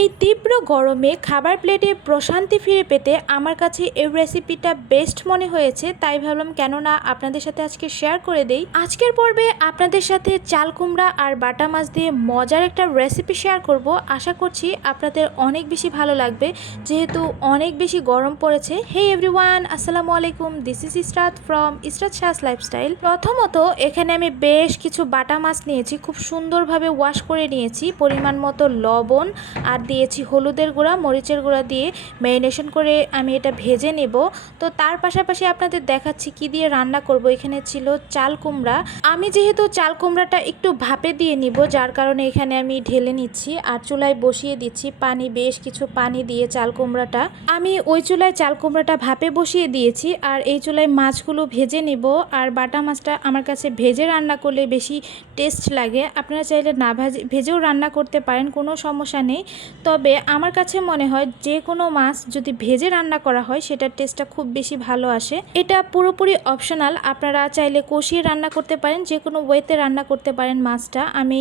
এই তীব্র গরমে খাবার প্লেটে প্রশান্তি ফিরে পেতে আমার কাছে এই রেসিপিটা বেস্ট মনে হয়েছে, তাই ভাবলাম কেননা আপনাদের সাথে আজকে শেয়ার করে দেই। আজকের পর্বে আপনাদের সাথে চাল কুমড়া আর বাটা মাছ দিয়ে মজার একটা রেসিপি শেয়ার করব। আশা করছি আপনাদের অনেক বেশি ভালো লাগবে, যেহেতু অনেক বেশি গরম পড়েছে। হে এভরিওয়ান, আসসালামু আলাইকুম, this is Israt from Israt Shah's lifestyle. প্রথমত এখানে আমি বেশ কিছু বাটা মাছ নিয়েছি, খুব সুন্দরভাবে ওয়াশ করে নিয়েছি। পরিমাণ মতো লবণ আর দিয়েছি হলুদের গুঁড়া, মরিচের গুঁড়া দিয়ে ম্যারিনেশন করে আমি এটা ভেজে নেব। তো তার পাশাপাশি আপনাদের দেখাচ্ছি কি দিয়ে রান্না করব। এখানে ছিল চাল কুমড়া। আমি যেহেতু চাল কুমড়াটা একটু ভাপে দিয়ে নিব, যার কারণে এখানে আমি ঢেলে নিচ্ছি আর চুলায় বসিয়ে দিচ্ছি পানি, বেশ কিছু পানি দিয়ে চাল কুমড়াটা আমি ওই চুলায় চাল কুমড়াটা ভাপে বসিয়ে দিয়েছি আর এই চুলায় মাছগুলো ভেজে নিব। আর বাটা মাছটা আমার কাছে ভেজে রান্না করলে বেশি টেস্ট লাগে। আপনারা চাইলে না ভেজেও রান্না করতে পারেন, কোনো সমস্যা নেই। তবে আমার কাছে মনে হয় যে কোনো মাছ যদি ভেজে রান্না করা হয় সেটার টেস্টটা খুব বেশি ভালো আসে। এটা পুরোপুরি অপশনাল, আপনারা চাইলে কষিয়ে রান্না করতে পারেন, যে কোনো ওয়েতে রান্না করতে পারেন মাছটা। আমি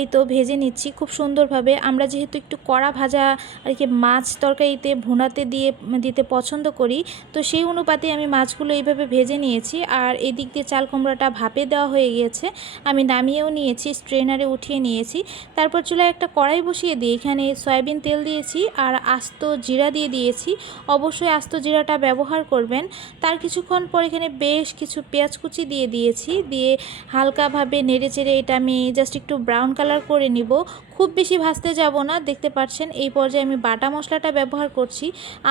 এই তো ভেজে নিচ্ছি খুব সুন্দরভাবে। আমরা যেহেতু একটু কড়া ভাজা আর কি মাছ তরকারিতে ভুনাতে দিতে পছন্দ করি, তো সেই অনুপাতে আমি মাছগুলো এইভাবে ভেজে নিয়েছি। আর এই দিক দিয়ে চাল কুমড়াটা ভাপে দেওয়া হয়ে গিয়েছে, আমি নামিয়েও নিয়েছি, স্ট্রেনারে উঠিয়ে নিয়েছি। তারপর চুলায় একটা কড়াই বসিয়ে দিয়ে এখানে সয়াবিন তেল দিয়েছি আর আস্ত জিরা দিয়ে দিয়েছি। অবশ্যই আস্ত জিরাটা ব্যবহার করবেন। তার কিছুক্ষণ পর এখানে বেশ কিছু পেঁয়াজ কুচি দিয়ে দিয়েছি, দিয়ে হালকাভাবে নেড়ে চেড়ে এটা আমি জাস্ট একটু ব্রাউন কালার করে নিব। খুব বেশি ভাজতে যাব না। দেখতে পাচ্ছেন এই পর্যায়ে আমি বাটা মশলাটা ব্যবহার করছি।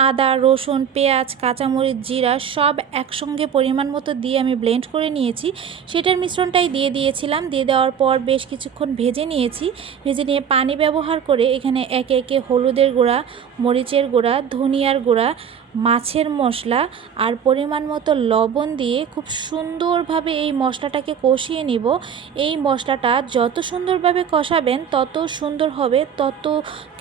আদা, রসুন, পেঁয়াজ, কাঁচামরিচ, জিরা সব একসঙ্গে পরিমাণ মতো দিয়ে আমি ব্লেন্ড করে নিয়েছি। সেটার মিশ্রণটাই দিয়ে দিয়েছিলাম। দিয়ে দেওয়ার পর বেশ কিছুক্ষণ ভেজে নিয়েছি। ভেজে নিয়ে পানি ব্যবহার করে এখানে একে একে হলুদের গুঁড়া, মরিচের গুঁড়া, ধনিয়ার গুঁড়া, মাছের মশলা আর পরিমাণ মতো লবণ দিয়ে খুব সুন্দরভাবে এই মশলাটাকে কষিয়ে নিব। এই মশলাটা যত সুন্দরভাবে কষাবেন তত সুন্দর হবে, তত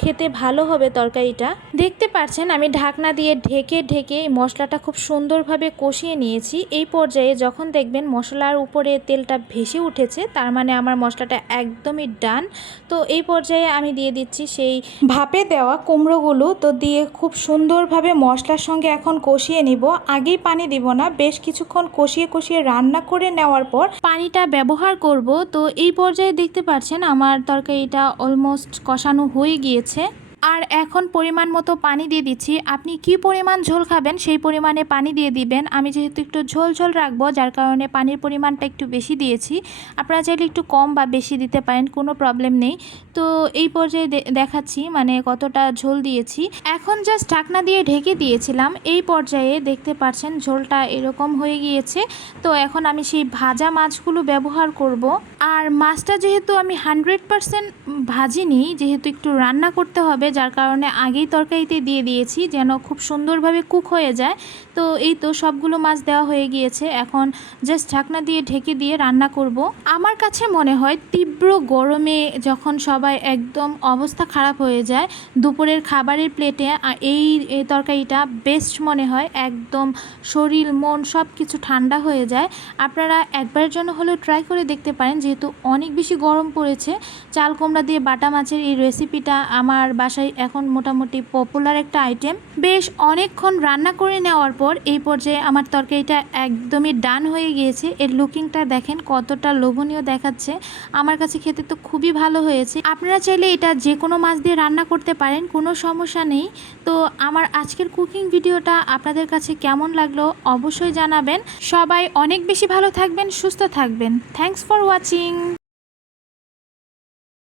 খেতে ভালো হবে তরকারিটা। দেখতে পাচ্ছেন আমি ঢাকনা দিয়ে ঢেকে ঢেকে এই মশলাটা খুব সুন্দরভাবে কষিয়ে নিয়েছি। এই পর্যায়ে যখন দেখবেন মশলার উপরে তেলটা ভেসে উঠেছে, তার মানে আমার মশলাটা একদমই ডান। তো এই পর্যায়ে আমি দিয়ে দিচ্ছি সেই ভাপে দেওয়া কুমড়োগুলো। তো দিয়ে খুব সুন্দরভাবে মশলার সঙ্গে এখন কষিয়ে নিব। আগেই পানি দিব না, বেশ কিছুক্ষণ কষিয়ে কষিয়ে রান্না করে নেওয়ার পর পানিটা ব্যবহার করব। তো এই পর্যায়ে দেখতে পাচ্ছেন আমার তরকারিটা অলমোস্ট কষানো হয়ে গিয়েছে। আর এখন পরিমাণ মতো পানি দিয়ে দিচ্ছি। আপনি কি পরিমাণ ঝোল খাবেন সেই পরিমাণে পানি দিয়ে দিবেন। আমি যেহেতু একটু ঝোল ঝোল রাখবো, যার কারণে পানির পরিমাণটা একটু বেশি দিয়েছি। আপনারা চাইলে একটু কম বা বেশি দিতে পারেন, কোনো প্রবলেম নেই। তো এই পর্যায়ে দেখাচ্ছি মানে কতটা ঝোল দিয়েছি। এখন জাস্ট ঢাকনা দিয়ে ঢেকে দিয়েছিলাম। এই পর্যায়ে দেখতে পাচ্ছেন ঝোলটা এরকম হয়ে গিয়েছে। তো এখন আমি সেই ভাজা মাছগুলো ব্যবহার করব। আর মাছটা যেহেতু আমি 100% ভাজিনি, যেহেতু একটু রান্না করতে হবে, যার কারণে আগেই তরকারিতে দিয়ে দিয়েছি যেন খুব সুন্দরভাবে কুক হয়ে যায়। তো এই তো সবগুলো মাছ দেওয়া হয়ে গিয়েছে। এখন জাস্ট ঢাকনা দিয়ে ঢেকে দিয়ে রান্না করব। আমার কাছে মনে হয় তীব্র গরমে যখন সবাই একদম অবস্থা খারাপ হয়ে যায়, দুপুরের খাবারের প্লেটে এই তরকারিটা বেস্ট মনে হয়। একদম শরীর মন সব কিছু ঠান্ডা হয়ে যায়। আপনারা একবারের জন্য হলেও ট্রাই করে দেখতে পারেন, যেহেতু অনেক বেশি গরম পড়েছে। চাল কুমড়া দিয়ে বাটা মাছের এই রেসিপিটা আমার বাসায় এখন মোটামুটি পপুলার একটা আইটেম। বেশ অনেকক্ষণ রান্না করে নেওয়ার পর এই পর্যায়ে আমার তরকারিটা একদমই ডান হয়ে গিয়েছে। এর লুকিংটা দেখেন কতটা লোভনীয় দেখাচ্ছে। আমার কাছে খেতে তো খুবই ভালো হয়েছে। আপনারা চাইলে এটা যে কোনো মাছ দিয়ে রান্না করতে পারেন, কোনো সমস্যা নেই। তো আমার আজকের কুকিং ভিডিওটা আপনাদের কাছে কেমন লাগলো অবশ্যই জানাবেন। সবাই অনেক বেশি ভালো থাকবেন, সুস্থ থাকবেন। Thanks for watching.